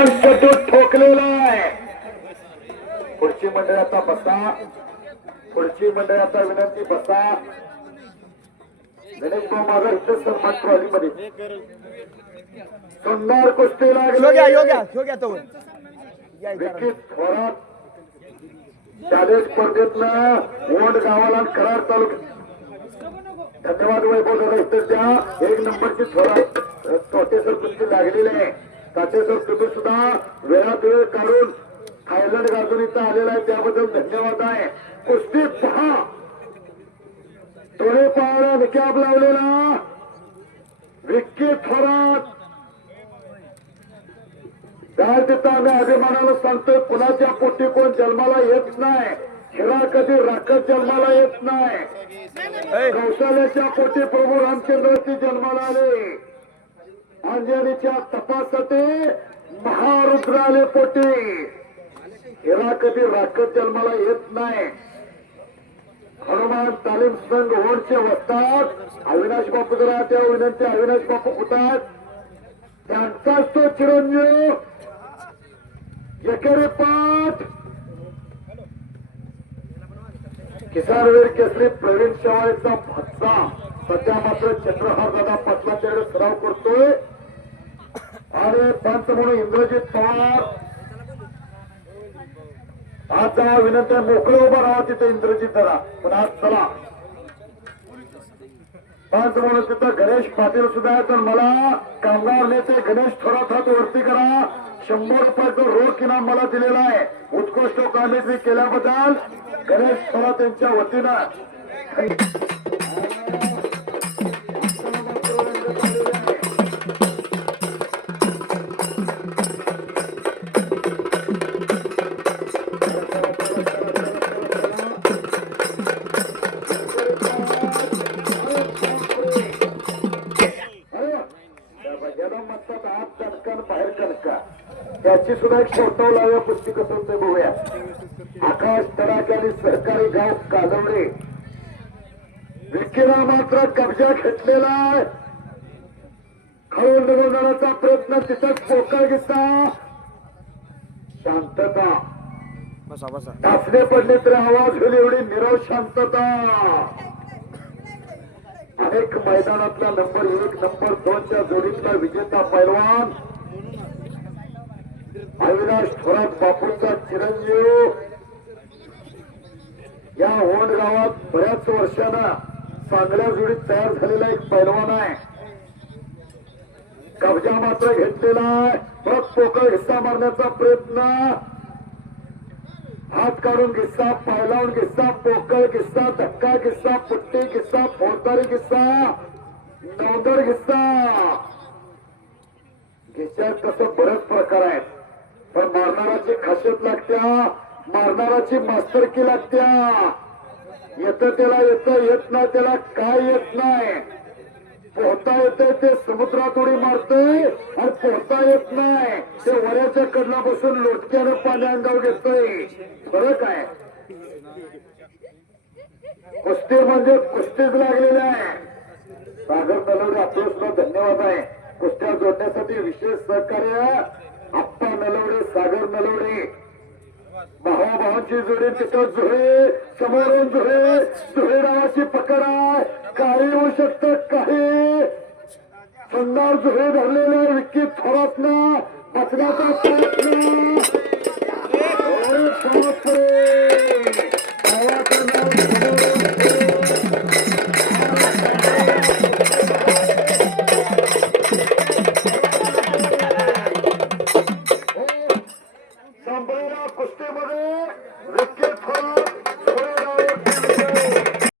ठोकलेला आहे. पुढची मंडळी आता बसा. पुढची मंडळी आता विनंती बसा. गणेश भाऊ माझा इथं सन्मान ट्रॉलीमध्ये सुंदर कुस्ती लागली. विकी थोरात शालेय स्पर्धेतनं ओंड गावाला कराड तालुक्यात. धन्यवाद वैभव दादा. इथं त्या एक नंबरची थोरात तोटेसर कुस्ती लागलेली आहे. ताटेसर तुम्ही सुद्धा वेळात वेळ काढून थायलंड गाजून इथं आलेला आहे त्याबद्दल धन्यवाद आहे. कुस्ती पहा. तोडे पाहायला निकाब लावलेला विक्की थोरात. काय तिथं आम्ही अभिमानाला सांगतोय कुणाच्या पोटी कोण जन्माला येत नाही. हिरा कधी राखत जन्माला येत नाही. कौशल्याच्या पोटी प्रभू रामचंद्रची जन्माला आले. अंजनीच्या तपासाठी महारुद्र आले पोटी. हिरा कधी राखत जन्माला येत नाही. हनुमान तालीम संघ ओढचे वस्तात अविनाश बापू जरा त्या विनंती. अविनाश बापू होतात त्यांचाच तो चिरंजीव एकेरी पाठ किसानवीर केसरी प्रवीण शेवाळेचा भाचा सध्या मात्र चंद्रहार दादा पाटलांच्याकडे सराव करतोय. आणि पंच म्हणून इंद्रजित पवार आज जावा विनंती. मोकळे उभा राहा तिथे इंद्रजित दादा. पण आज चला पंच म्हणून तिथं गणेश पाटील सुद्धा आहे. तर मला कामगार नेते गणेश थोरात हात वरती करा. 100 रुपयाचं रोख इनाम मला दिलेला आहे. उत्कृष्ट कामगिरी केल्याबद्दल गणेश थोरात यांच्या वतीनं त्याची सुद्धा एक फोटो लावूया. कुस्ती कसं होते बघूया. आकाश तडाख्याने सहकारी गाव कालवडे. विकीला मात्र कब्जा घेतलेला आहे. खळून निघून जाण्याचा प्रयत्न. तिथंच पोकळ घेतला. शांतता. टाचणे पडले तरी आवाज होईल एवढी निरव शांतता. अनेक मैदानातला नंबर 1 नंबर 2च्या जोडीतला विजेता पैलवान अविनाश थोरात बापूंचा चिरंजीव या ओंड गावात बऱ्याच वर्षांना चांगल्या जोडीत तयार झालेला एक पैलवान आहे. कब्जा मात्र घेतलेला आहे. परत पोकळ हिस्सा मारण्याचा प्रयत्न. हात काढून किस्सा, पायलावून किस्सा, पोकळ किस्सा, धक्का किस्सा, पुट्टी किस्सा, फोडतारी किस्सा, नवदर किस्सा. किस्स्यात तसं बरेच प्रकार आहेत. पण मारणाराची खासियत लागत्या. मारणाराची मास्तरकी लागत्या. येतं त्याला येतं, येत नाही त्याला काय येत नाही. पोहता येते ते समुद्रात उडी मारतोय आणि पोहता येत नाही ते वऱ्याच्या कडला बसून लोटक्यानं पाणी अंगावर घेतोय. फरक आहे. कुस्ती म्हणजे कुस्तीच लागलेली आहे. सागर नलवडे आपलं सुद्धा धन्यवाद आहे. कुस्त्या जोडण्यासाठी विशेष सहकार्य आप्पा नलवडे, सागर नलवडे. भावाभावांची जोडी तिथं जुळे समोरून जुळे. जुळे नावाची पकड आहे. काही होऊ शकतं काही. सुंदर जुळे धरलेले विक्की थोरातनं बचण्याचा प्रयत्न. संपलेल्या कुस्तीमध्ये विक्की थोरात